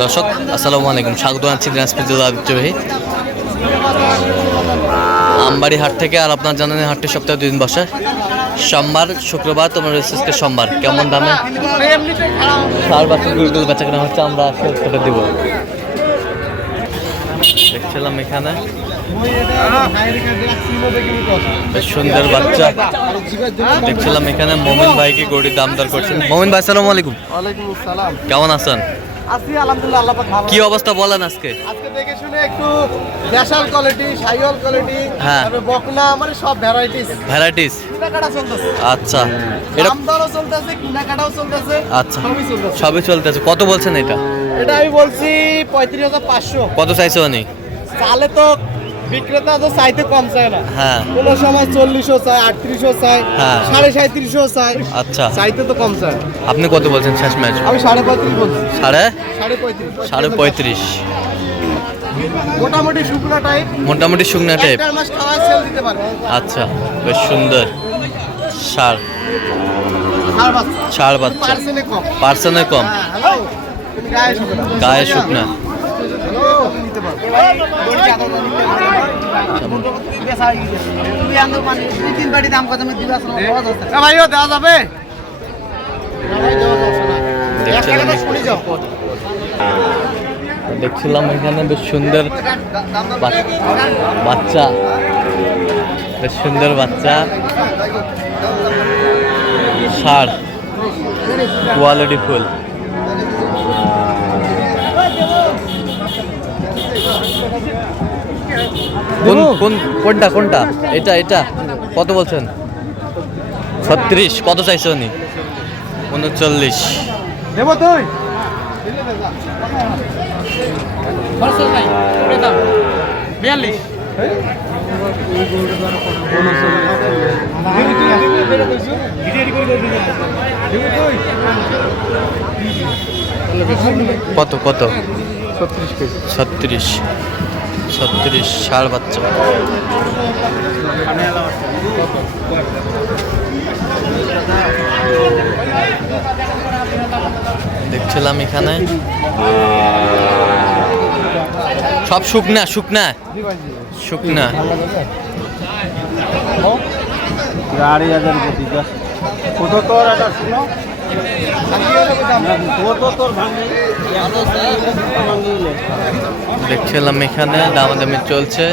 দর্শক আসসালামু আলাইকুম, স্বাগত জানাচ্ছি দিনাজপুর জেলা ঐতিহ্যবাহী আমবাড়ি হাট থেকে। আর আপনার জানেন হাটটি সপ্তাহে 2 দিন বসে, সোমবার শুক্রবার। তোমার আজকে সোমবার। কেমন দামে সার বাচ্চা গরুগুলো বেচা কেনা হচ্ছে আমরা করে দিব। দেখছিলাম এখানে বেশ সুন্দর বাচ্চা দেখছিলাম এখানে। মমিন ভাইকে গরুর দাম দর করছেন। মমিন ভাই আসসালামু আলাইকুম। ওয়ালাইকুম আসসালাম। কেমন আছেন? আছি আলহামদুলিল্লাহ, আল্লাহ পাক ভালো। কি অবস্থা বলেন আজকে? আজকে দেখে শুনে একটু ন্যাশনাল কোয়ালিটি, সাইওয়াল কোয়ালিটি, হ্যাঁ, তারপরে বকনা, মানে সব ভ্যারাইটিস। কিনাকাটা চলতেছে। আচ্ছা, এটা দাম দরও চলতেছে, কিনাকাটাও চলতেছে। আচ্ছা, সবই চলতেছে। সবই চলতেছে। কত বলছেন এটা? এটা আমি বলছি 35,500। কত চাইছো উনি? চালে তো বিক্রেতা তো চাইতে কম চায় না। হ্যাঁ, কোনো সময় 40ও চায়, 38ও চায়, হ্যাঁ, 37.5ও চায়। আচ্ছা, চাইতে তো কম চায়। আপনি কত বলছেন শেষ ম্যাচ? আমি 35.5 বলছি। সাড়ে 35.5। মোটামুটি শুকনো টাইপ, মোটামুটি শুকনা টাইপ। 1 মাস খাওয়ায় সেল দিতে পারবে। আচ্ছা, বেশ সুন্দর সার আর বাচ্চা সার বাচ্চা, পার্সেন্টে কম। পার্সেন্টে কম, হ্যাঁ, হ্যালো। তুমি গায়ে শুকনো। গায়ে শুকনা। হ্যালো, তুমি নিতে পারো। ভাইও দেওয়া যাবে? দেখছিলাম এখানে বেশ সুন্দর বাচ্চা, বেশ সুন্দর বাচ্চা সার, কোয়ালিটি ফুল। কোনটা এটা কত বলছেন? 36। কত চাইছে উনি? 39। দেবো তুই? 42। কত 36 ষাড় বাচ্চা। দেখছিলাম এখানে সব শুকনা দেখছিলাম এখানে দামাদামি চলছে।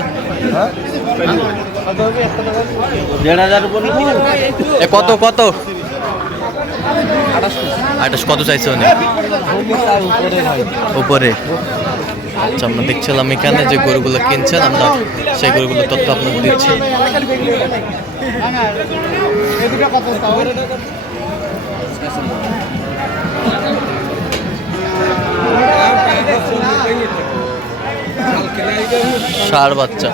1,500 কত 28 কত চাইছে উনি? উপরে। আচ্ছা, আমরা দেখছিলাম এখানে যে গরুগুলো কিনছেন, আমরা সেই গরুগুলো তথ্য আপনাদের দিচ্ছি। ষাড় বাচ্চা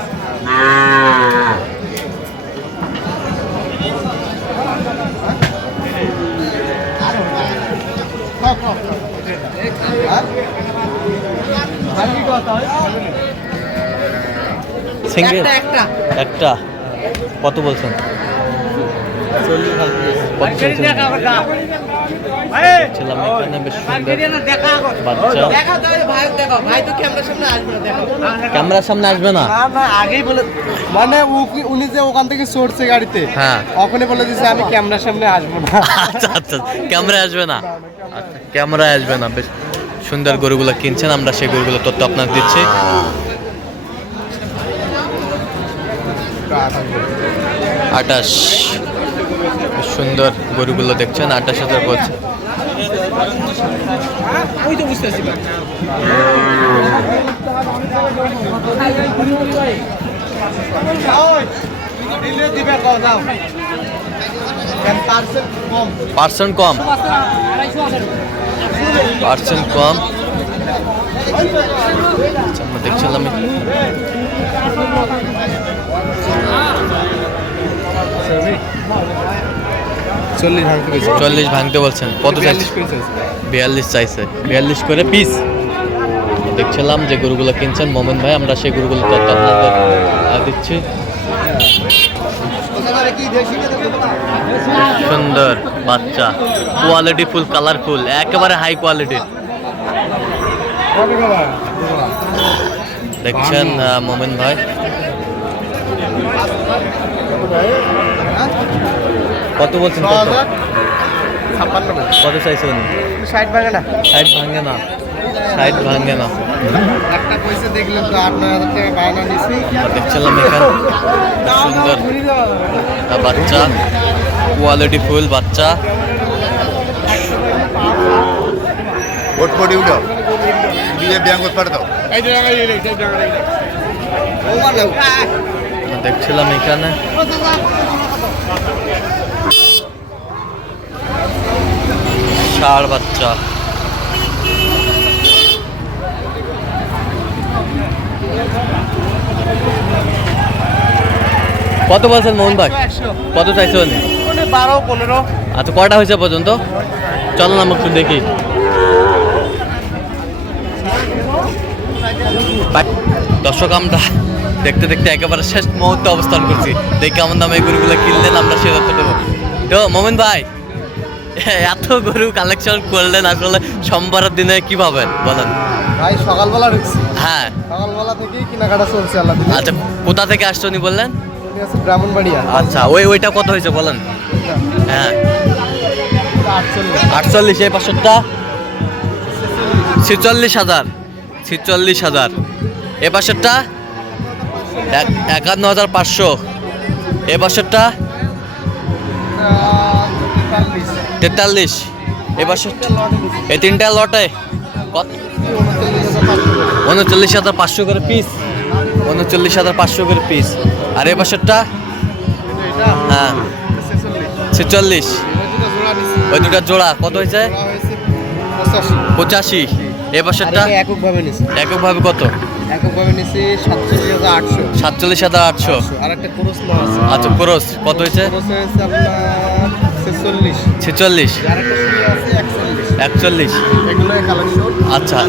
সিঙ্গেল একটা। কত বলছেন? 40। ছিলাম এখানে বেশ সুন্দর বাচ্চা। ক্যামেরার সামনে আসবে না। আগেই বলে, মানে উনি যে ওখান থেকে সরছে গাড়িতে, হ্যাঁ, ওখানে বলে দিয়েছে আমি ক্যামেরার সামনে আসবো না। আচ্ছা, ক্যামেরায় আসবে না। ক্যামেরায় আসবে না। বেশ সুন্দর গরুগুলো কিনছেন, আমরা সেই গরুগুলো তথ্য আপনাদের দিচ্ছি। 28 সুন্দর গরুগুলো দেখছেন। 28,000 বলছে। পার্সেন্ট কম। আমরা দেখছিলাম 40 ভাঙতে বলছেন। কত চাইছে? 42 চাইছে। 42 করে পিস। দেখছিলাম যে গরুগুলো কিনছেন মমিন ভাই, আমরা সেই গরুগুলো তথ্য আপনাদের দিচ্ছি। সুন্দর বাচ্চা, কোয়ালিটি ফুল, কালারফুল, একেবারে হাই কোয়ালিটির। দেখছেন মোমেন ভাই কত বলছেন কত? কত চাইছেন? 60 ভাঙে না। 60 ভাঙে না, 60 ভাঙে না। একটা পয়সা দেখলেন তো 8-9 হাজার টাকা বায়না নিছি। দেখছিলাম এখানে সুন্দর বাচ্চা, কোয়ালিটি ফুল বাচ্চা। ওট করে উঠো দিয়ে ব্যাঙ্গ করে দাও দেখছিলাম এখানে ষাঁড় বাচ্চা। কত বলছেন মোহন ভাই? কত চাইছেন? 12-15। আচ্ছা কটা হয়েছে পর্যন্ত? চলো না একটু দেখি। দর্শক আমরা দেখতে দেখতে একেবারে শেষ মুহূর্তে অবস্থান করছি। দেখি কেমন দামে এই গরুগুলো কিনলেন আমরা সে তথ্য দেবো। তো মোমেন ভাই, এত গরু কালেকশন করলেন আসলে সোমবারের দিনে কি পাবেন বলেন? ভাই সকালবেলা ঢুকছি, হ্যাঁ সকালবেলা থেকেই কেনাকাটা চলছে আল্লাহ দিলে। আচ্ছা কোথা থেকে আসছো নি বললেন? উনি আছে ব্রাহ্মণবাড়িয়া। আচ্ছা ওইটা কত হয়েছে বলেন? হ্যাঁ 48। 48। এই পাঁচশোটা 46,000, 46,000। এ পাশেরটা 51,500। এ পাশেরটা 43। এ পাশেরটা এই তিনটা লটে কত? 39,500 করে পিস, 39,500 করে পিস। আর এ পাশেরটা হ্যাঁ 46। ওই দুটা জোড়া কত হয়েছে? 85। এ পাশেরটা এককভাবে নিছি, এককভাবে কত? এককভাবে নিছি 47,800। 47,800। আর একটা ক্রস নেওয়া আছে। আচ্ছা ক্রস কত হয়েছে? ক্রস হয়েছে আপনার 46। 46। আর একটা শুয়ে আছে 41। 41। এগুলো কালেকশন। আচ্ছা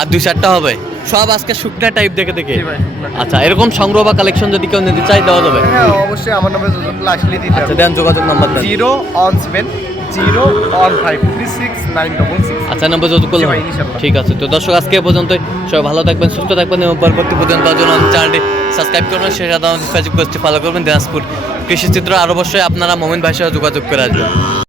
আর 2-4টা হবে সব আজকে শুকনা টাইপ দেখে দেখে। জি ভাই, শুকনা। আচ্ছা এরকম সংগ্রহ বা কালেকশন যদি কেউ নিতে চাই দেওয়া যাবে? হ্যাঁ অবশ্যই আমার নামে যোগাযোগ আসলে দিতে আচ্ছা হবে। দেন যোগাযোগ নাম্বার দেন। 017-015-36-966। আচ্ছা নাম্বার যত করলাম। জি ভাই, ইনশাআল্লাহ। ঠিক আছে তো দর্শক আজকে এ পর্যন্ত। সবাই ভালো থাকবেন, সুস্থ থাকবেন এবং পরবর্তী পর্যন্ত জন্য চ্যানেলটি সাবস্ক্রাইব করবেন, সেই সাথে আমাদের ফেসবুক পেজটি ফলো করবেন দিনাজপুর কৃষি চিত্র। আর অবশ্যই আপনারা মোমিন ভাইয়ের সাথে যোগাযোগ করে আসবেন।